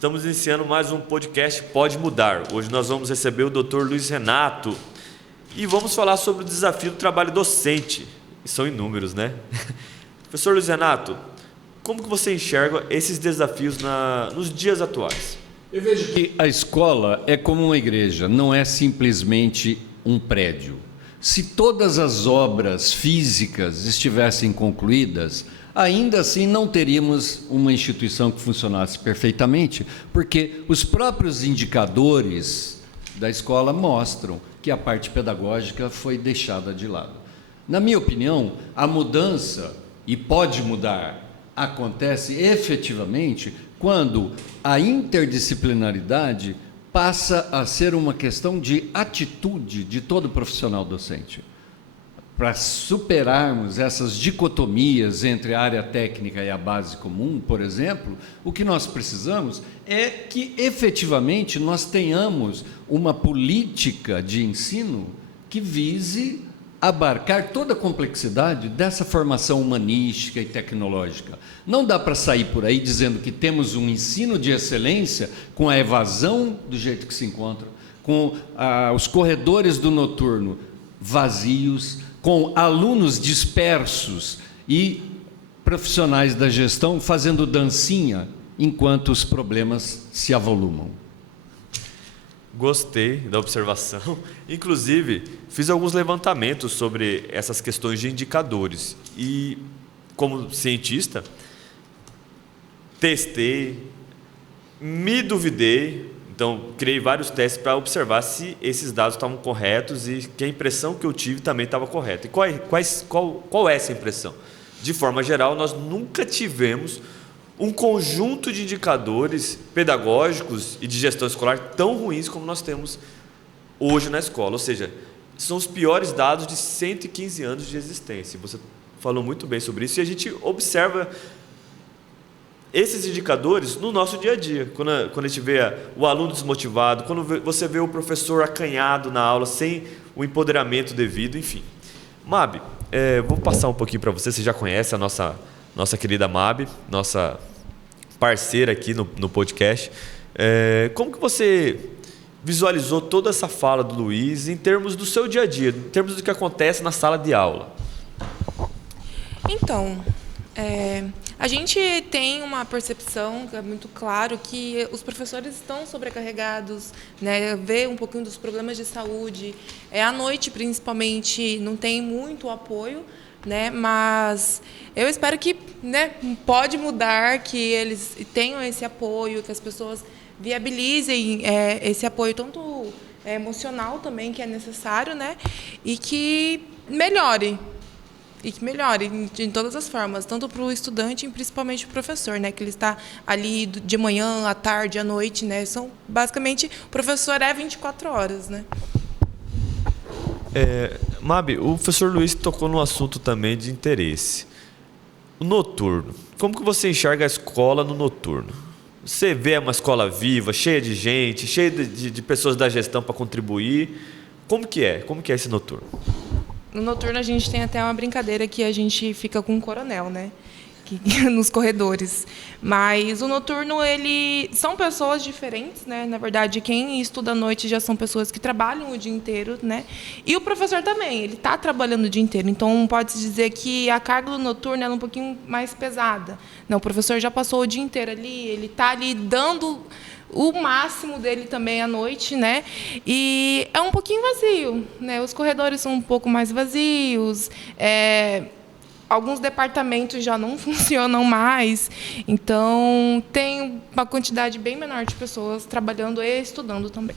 Estamos iniciando mais um podcast Pode Mudar. Hoje nós vamos receber o Dr. Luiz Renato e vamos falar sobre o desafio do trabalho docente. E são inúmeros, né? Professor Luiz Renato, como que você enxerga esses desafios nos dias atuais? Eu vejo que a escola é como uma igreja, não é simplesmente um prédio. Se todas as obras físicas estivessem concluídas, ainda assim não teríamos uma instituição que funcionasse perfeitamente, porque os próprios indicadores da escola mostram que a parte pedagógica foi deixada de lado. Na minha opinião, a mudança, e pode mudar, acontece efetivamente quando a interdisciplinaridade passa a ser uma questão de atitude de todo profissional docente. Para superarmos essas dicotomias entre a área técnica e a base comum, por exemplo, o que nós precisamos é que, efetivamente, nós tenhamos uma política de ensino que vise abarcar toda a complexidade dessa formação humanística e tecnológica. Não dá para sair por aí dizendo que temos um ensino de excelência com a evasão do jeito que se encontra, com os corredores do noturno vazios, com alunos dispersos e profissionais da gestão fazendo dancinha enquanto os problemas se avolumam. Gostei da observação. Inclusive, fiz alguns levantamentos sobre essas questões de indicadores. E, como cientista, testei, me duvidei, então criei vários testes para observar se esses dados estavam corretos e que a impressão que eu tive também estava correta. E qual é essa impressão? De forma geral, nós nunca tivemos um conjunto de indicadores pedagógicos e de gestão escolar tão ruins como nós temos hoje na escola. Ou seja, são os piores dados de 115 anos de existência. Você falou muito bem sobre isso e a gente observa esses indicadores no nosso dia a dia. Quando a gente vê o aluno desmotivado, quando você vê o professor acanhado na aula, sem o empoderamento devido, enfim. Mab, vou passar um pouquinho para você já conhece a nossa querida Mab, nossa parceira aqui no podcast. Como que você visualizou toda essa fala do Luiz em termos do seu dia a dia, em termos do que acontece na sala de aula? Então, a gente tem uma percepção, é muito claro, que os professores estão sobrecarregados, né? Vê um pouquinho dos problemas de saúde. À noite, principalmente, não tem muito apoio, né? Mas eu espero que, né, pode mudar, que eles tenham esse apoio, que as pessoas viabilizem esse apoio, tanto emocional também, que é necessário, né? E que melhore em todas as formas, tanto para o estudante e principalmente para o professor, né? Que ele está ali de manhã, à tarde, à noite, né? Basicamente, o professor 24 horas, né? Mab, o professor Luiz tocou num assunto também de interesse. O noturno. Como que você enxerga a escola no noturno? Você vê uma escola viva, cheia de gente, cheia de pessoas da gestão para contribuir. Como que é? Como que é esse noturno? No noturno a gente tem até uma brincadeira que a gente fica com um coronel, né? Nos corredores. Mas o noturno, são pessoas diferentes, né? Na verdade, quem estuda à noite já são pessoas que trabalham o dia inteiro, né? E o professor também, ele está trabalhando o dia inteiro. Então, pode-se dizer que a carga do noturno é um pouquinho mais pesada. Não, o professor já passou o dia inteiro ali, ele está ali dando o máximo dele também à noite, né? E é um pouquinho vazio, né? Os corredores são um pouco mais vazios, alguns departamentos já não funcionam mais, então tem uma quantidade bem menor de pessoas trabalhando e estudando também.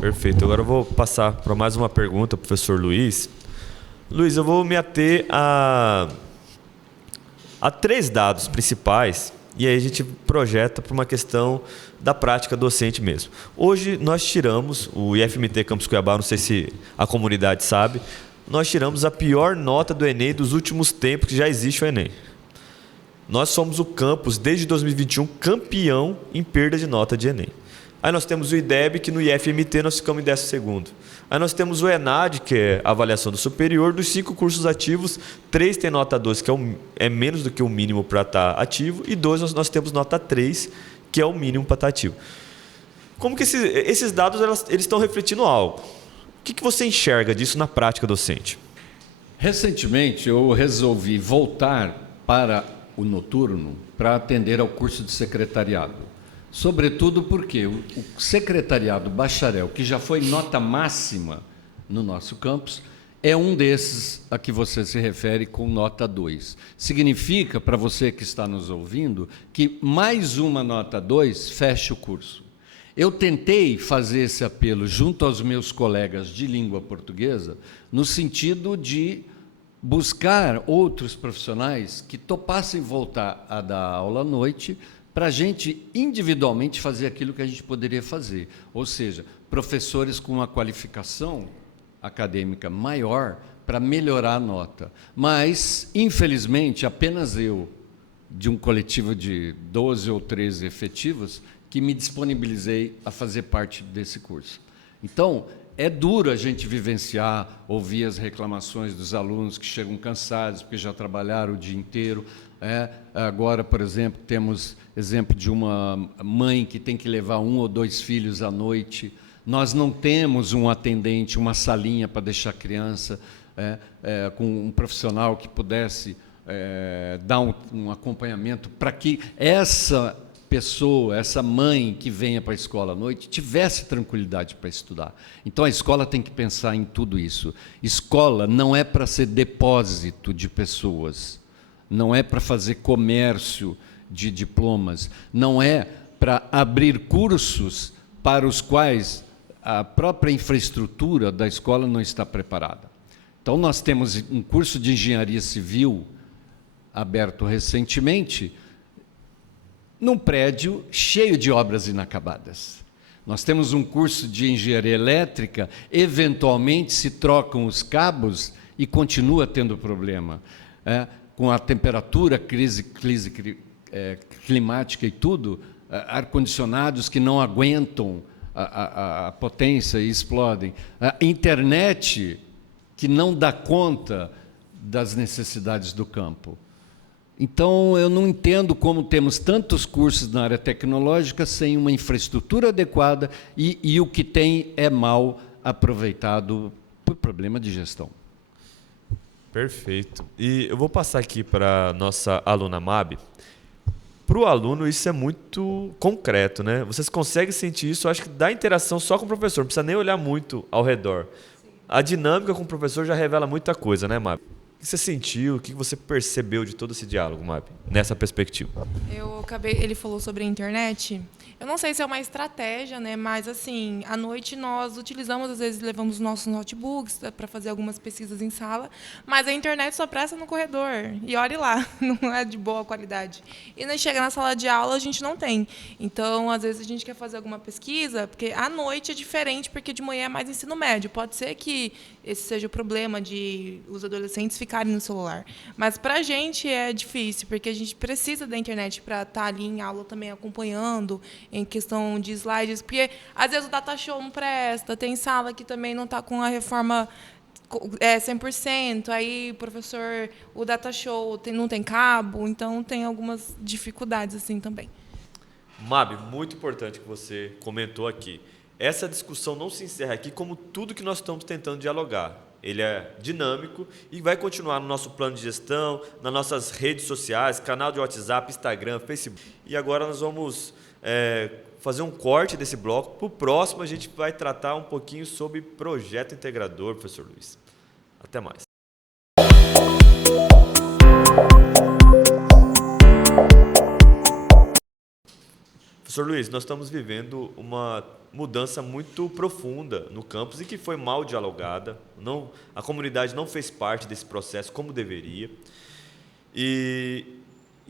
Perfeito. Agora eu vou passar para mais uma pergunta, professor Luiz. Luiz, eu vou me ater a 3 dados principais e aí a gente projeta para uma questão da prática docente mesmo. Hoje nós tiramos, o IFMT Campus Cuiabá, não sei se a comunidade sabe, nós tiramos a pior nota do Enem dos últimos tempos que já existe o Enem. Nós somos o campus, desde 2021, campeão em perda de nota de Enem. Aí nós temos o IDEB, que no IFMT nós ficamos em 12º. Aí nós temos o ENAD, que é a avaliação do superior. Dos 5 cursos ativos, 3 tem nota 12, que é menos do que o mínimo para estar ativo, e 2 nós temos nota 3, que é o mínimo para estar ativo. Como que esses dados eles estão refletindo algo? O que você enxerga disso na prática docente? Recentemente, eu resolvi voltar para o noturno para atender ao curso de secretariado. Sobretudo porque o secretariado bacharel, que já foi nota máxima no nosso campus, é um desses a que você se refere com nota 2. Significa, para você que está nos ouvindo, que mais uma nota 2 fecha o curso. Eu tentei fazer esse apelo junto aos meus colegas de língua portuguesa, no sentido de buscar outros profissionais que topassem voltar a dar aula à noite, para a gente individualmente fazer aquilo que a gente poderia fazer. Ou seja, professores com uma qualificação acadêmica maior para melhorar a nota. Mas, infelizmente, apenas eu, de um coletivo de 12 ou 13 efetivos, que me disponibilizei a fazer parte desse curso. Então, é duro a gente vivenciar, ouvir as reclamações dos alunos que chegam cansados, porque já trabalharam o dia inteiro. Agora, por exemplo, temos exemplo de uma mãe que tem que levar 1 ou 2 filhos à noite. Nós não temos um atendente, uma salinha para deixar a criança, com um profissional que pudesse dar um acompanhamento para que essa pessoa, essa mãe que venha para a escola à noite, tivesse tranquilidade para estudar. Então, a escola tem que pensar em tudo isso. Escola não é para ser depósito de pessoas, não é para fazer comércio de diplomas, não é para abrir cursos para os quais a própria infraestrutura da escola não está preparada. Então, nós temos um curso de engenharia civil aberto recentemente, num prédio cheio de obras inacabadas. Nós temos um curso de engenharia elétrica, eventualmente se trocam os cabos e continua tendo problema. Com a temperatura, crise climática e tudo, ar-condicionados que não aguentam a potência e explodem. A internet que não dá conta das necessidades do campo. Então, eu não entendo como temos tantos cursos na área tecnológica sem uma infraestrutura adequada e o que tem é mal aproveitado por problema de gestão. Perfeito. E eu vou passar aqui para a nossa aluna Mabi. Para o aluno, isso é muito concreto, né? Vocês conseguem sentir isso, eu acho que dá interação só com o professor, não precisa nem olhar muito ao redor. A dinâmica com o professor já revela muita coisa, né, Mabi? O que você sentiu, o que você percebeu de todo esse diálogo, Mabi, nessa perspectiva? Ele falou sobre a internet. Eu não sei se é uma estratégia, né? Mas, assim, à noite nós utilizamos, às vezes, levamos nossos notebooks para fazer algumas pesquisas em sala, mas a internet só presta no corredor. E olhe lá, não é de boa qualidade. E nós chega na sala de aula, a gente não tem. Então, às vezes, a gente quer fazer alguma pesquisa, porque à noite é diferente, porque de manhã é mais ensino médio. Pode ser que esse seja o problema de os adolescentes ficarem no celular. Mas, para a gente, é difícil, porque a gente precisa da internet para estar ali em aula também acompanhando, em questão de slides, porque às vezes o data show não presta, tem sala que também não está com a reforma 100%, aí professor, o data show não tem cabo, então tem algumas dificuldades assim também. Mabi, muito importante que você comentou aqui. Essa discussão não se encerra aqui, como tudo que nós estamos tentando dialogar. Ele é dinâmico e vai continuar no nosso plano de gestão, nas nossas redes sociais, canal de WhatsApp, Instagram, Facebook. E agora nós vamos fazer um corte desse bloco. Para o próximo, a gente vai tratar um pouquinho sobre projeto integrador, professor Luiz. Até mais. Professor Luiz, nós estamos vivendo uma mudança muito profunda no campus e que foi mal dialogada. A comunidade não fez parte desse processo como deveria e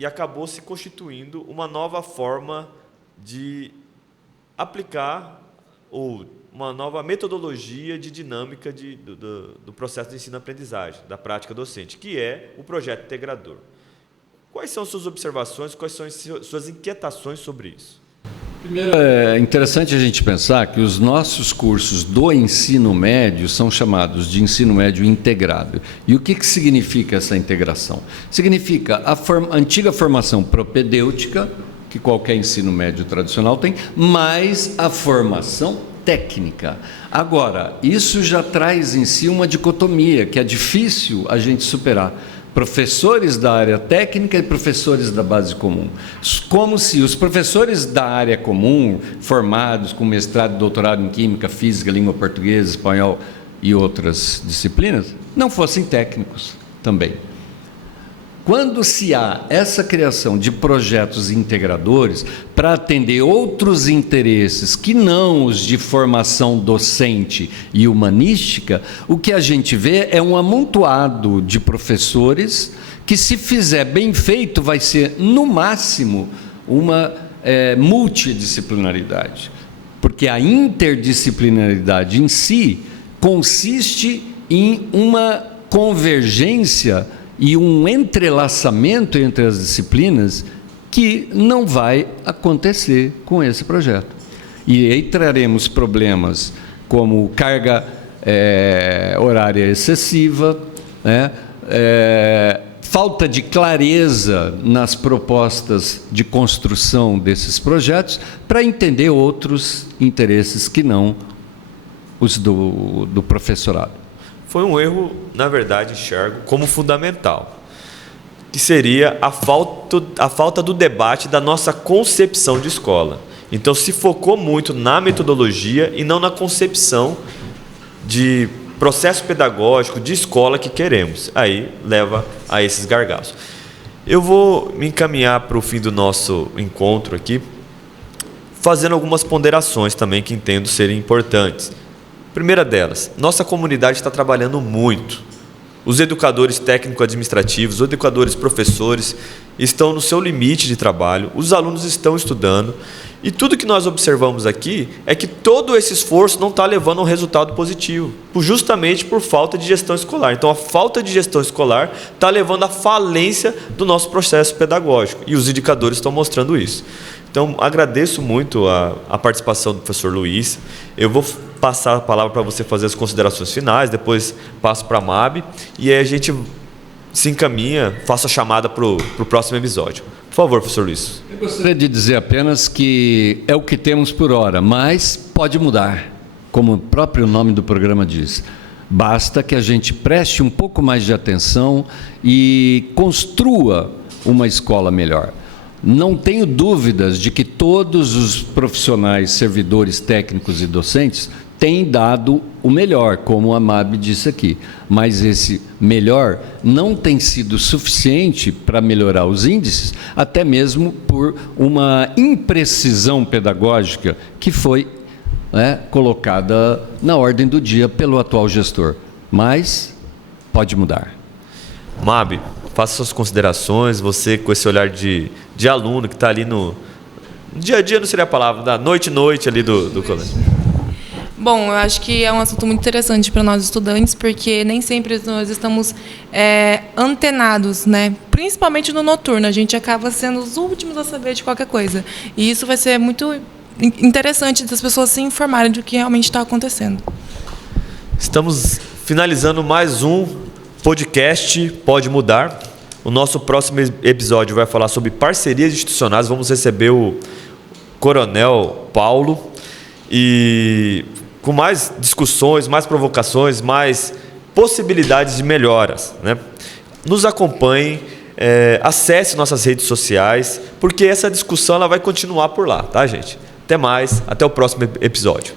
acabou se constituindo uma nova forma de aplicar ou uma nova metodologia de dinâmica do processo de ensino-aprendizagem, da prática docente, que é o projeto integrador. Quais são suas observações, quais são suas inquietações sobre isso? Primeiro, é interessante a gente pensar que os nossos cursos do ensino médio são chamados de ensino médio integrado. E o que significa essa integração? Significa a antiga formação propedêutica que qualquer ensino médio tradicional tem, mais a formação técnica. Agora, isso já traz em si uma dicotomia que é difícil a gente superar. Professores da área técnica e professores da base comum. Como se os professores da área comum, formados com mestrado e doutorado em Química, Física, Língua Portuguesa, Espanhol e outras disciplinas, não fossem técnicos também. Quando se há essa criação de projetos integradores para atender outros interesses que não os de formação docente e humanística, o que a gente vê é um amontoado de professores que, se fizer bem feito, vai ser, no máximo, uma multidisciplinaridade. Porque a interdisciplinaridade em si consiste em uma convergência e um entrelaçamento entre as disciplinas que não vai acontecer com esse projeto. E aí traremos problemas como carga horária excessiva, né? Falta de clareza nas propostas de construção desses projetos para entender outros interesses que não os do professorado. Foi um erro, na verdade, enxergo como fundamental, que seria a falta do debate da nossa concepção de escola. Então, se focou muito na metodologia e não na concepção de processo pedagógico, de escola que queremos. Aí leva a esses gargalos. Eu vou me encaminhar para o fim do nosso encontro aqui, fazendo algumas ponderações também que entendo serem importantes. Primeira delas, nossa comunidade está trabalhando muito. Os educadores técnico-administrativos, os educadores professores estão no seu limite de trabalho, os alunos estão estudando, e tudo que nós observamos aqui é que todo esse esforço não está levando a um resultado positivo, justamente por falta de gestão escolar. Então, a falta de gestão escolar está levando à falência do nosso processo pedagógico, e os indicadores estão mostrando isso. Então, agradeço muito a participação do professor Luiz. Eu vou passar a palavra para você fazer as considerações finais, depois passo para a MAB, e aí a gente se encaminha, faça a chamada para o próximo episódio. Por favor, professor Luiz. Eu gostaria de dizer apenas que é o que temos por hora, mas pode mudar, como o próprio nome do programa diz. Basta que a gente preste um pouco mais de atenção e construa uma escola melhor. Não tenho dúvidas de que todos os profissionais, servidores técnicos e docentes têm dado o melhor, como a MAB disse aqui. Mas esse melhor não tem sido suficiente para melhorar os índices, até mesmo por uma imprecisão pedagógica que foi colocada na ordem do dia pelo atual gestor. Mas pode mudar. MAB, faça suas considerações, você com esse olhar de aluno que está ali no dia a dia, não seria a palavra, da noite ali do colégio. Bom, eu acho que é um assunto muito interessante para nós estudantes, porque nem sempre nós estamos antenados, né? Principalmente no noturno, a gente acaba sendo os últimos a saber de qualquer coisa. E isso vai ser muito interessante das pessoas se informarem do que realmente está acontecendo. Estamos finalizando mais um podcast Pode Mudar. O nosso próximo episódio vai falar sobre parcerias institucionais. Vamos receber o Coronel Paulo e com mais discussões, mais provocações, mais possibilidades de melhoras, né? Nos acompanhem, acesse nossas redes sociais, porque essa discussão ela vai continuar por lá, tá, gente? Até mais, até o próximo episódio.